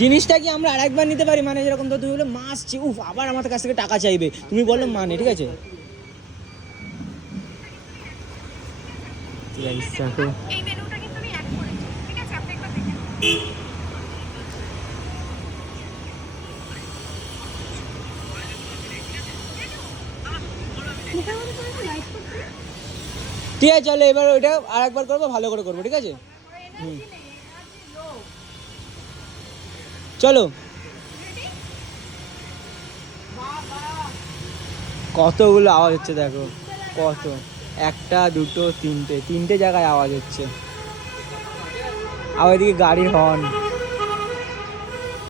জিনিসটা কি আমরা আরেকবার নিতে পারি? মানে যেরকম তো তুমি বলে মাছ উফ আবার আমাদের কাছ থেকে টাকা চাইবে, তুমি বললো মানে ঠিক আছে এই মেনুটা কিন্তু আমি অ্যাড করেছি, ঠিক আছে? আপনি একবার দেখে নিন। ঠিক আছে চলো এবার ওইটা আরেকবার করবো, ভালো করে করবো, ঠিক আছে? হুম চলো। কতগুলো আওয়াজ হচ্ছে দেখো, কত, একটা দুটো তিনটে জায়গায় আওয়াজ হচ্ছে, আবার এদিকে গাড়ির হর্ন।